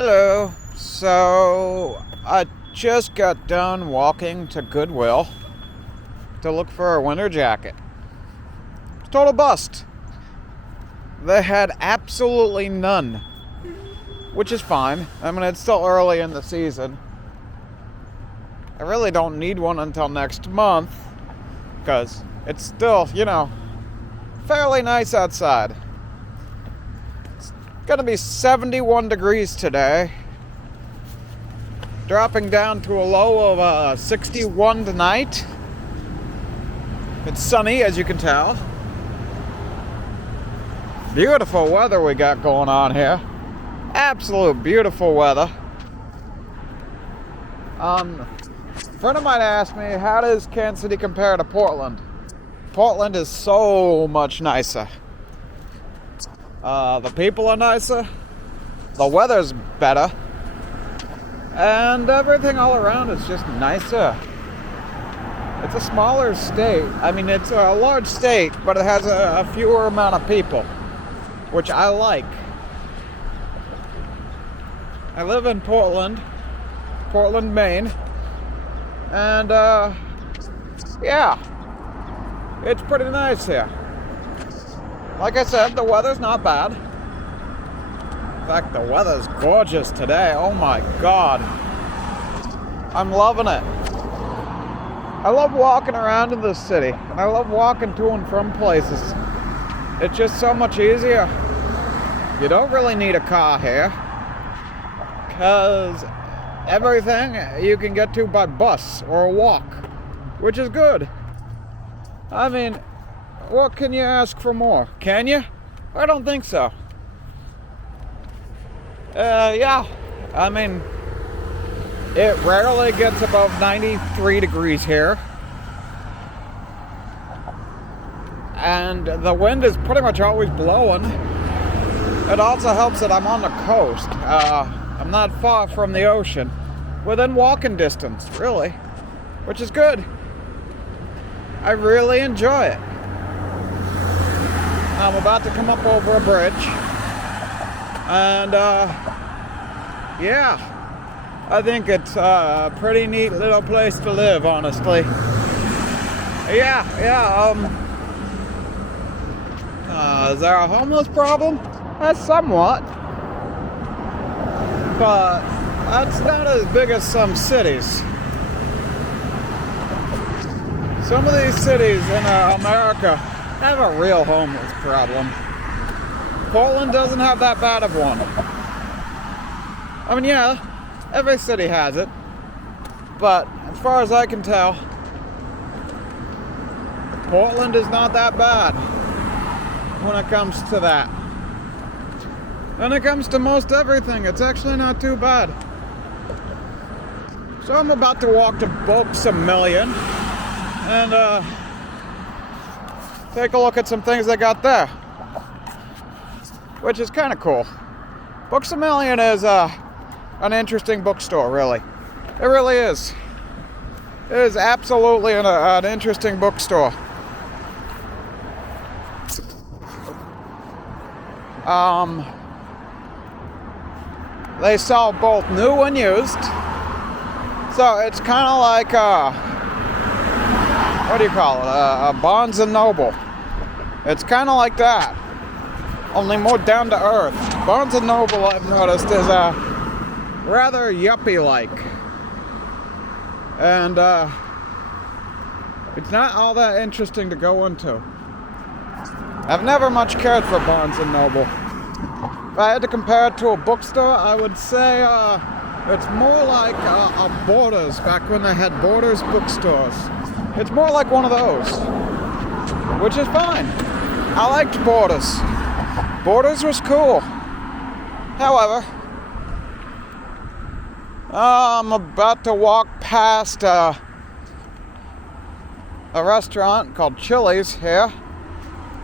Hello. So, I just got done walking to Goodwill to look for a winter jacket. Total bust. They had absolutely none, which is fine. I mean, it's still early in the season. I really don't need one until next month because it's still, fairly nice outside. Gonna be 71 degrees today, dropping down to a low of 61 tonight. It's sunny, as you can tell. Beautiful weather we got going on here. Absolute beautiful weather. A friend of mine asked me, how does Kansas City compare to Portland? Portland is so much nicer. The people are nicer, the weather's better, and everything all around is just nicer. It's a smaller state. I mean, it's a large state, but it has a fewer amount of people, which I like. I live in Portland, Maine, and it's pretty nice here. Like I said, the weather's not bad. In fact, the weather's gorgeous today. Oh my God. I'm loving it. I love walking around in this city, and I love walking to and from places. It's just so much easier. You don't really need a car here, because everything you can get to by bus or a walk, which is good. I mean, what can you ask for more? Can you? I don't think so. I mean, it rarely gets above 93 degrees here. And the wind is pretty much always blowing. It also helps that I'm on the coast. I'm not far from the ocean. Within walking distance, really. Which is good. I really enjoy it. I'm about to come up over a bridge, and I think it's a pretty neat little place to live, honestly. Is there a homeless problem? Somewhat, but that's not as big as some cities. Some of these cities in America have a real homeless problem. Portland doesn't have that bad of one. I mean, every city has it, but as far as I can tell, Portland is not that bad when it comes to that. When it comes to most everything, it's actually not too bad. So I'm about to walk to Books A Million and take a look at some things they got there, which is kind of cool. Books A Million is an interesting bookstore, really. It really is. It is absolutely an interesting bookstore. They sell both new and used. So it's kind of like what do you call it? A Barnes and Noble. It's kind of like that, only more down to earth. Barnes and Noble, I've noticed, is rather yuppie-like, and it's not all that interesting to go into. I've never much cared for Barnes and Noble. If I had to compare it to a bookstore, I would say it's more like a Borders, back when they had Borders bookstores. It's more like one of those, which is fine. I liked Borders. Borders was cool. However, I'm about to walk past a restaurant called Chili's here.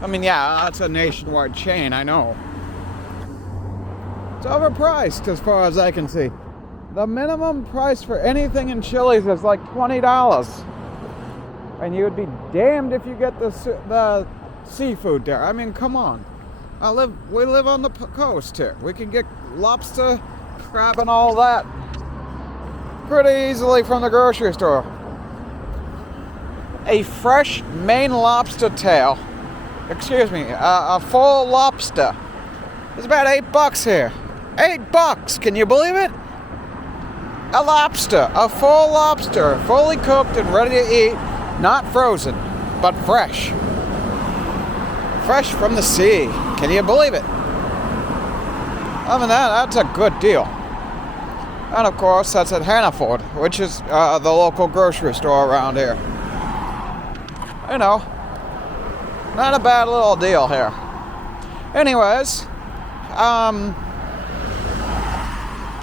I mean, that's a nationwide chain, I know. It's overpriced as far as I can see. The minimum price for anything in Chili's is like $20. And you would be damned if you get the seafood there. I mean, come on. We live on the coast here. We can get lobster grabbing all that pretty easily from the grocery store. A fresh Maine lobster tail, a full lobster. It's about $8 here. $8, can you believe it? A lobster, a full lobster, fully cooked and ready to eat, not frozen, but fresh. Fresh from the sea, can you believe it? Other than that, that's a good deal. And of course, that's at Hannaford, which is the local grocery store around here. You know, not a bad little deal here. Anyways,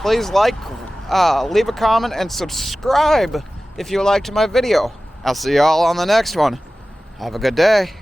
please leave a comment and subscribe if you liked my video. I'll see y'all on the next one. Have a good day.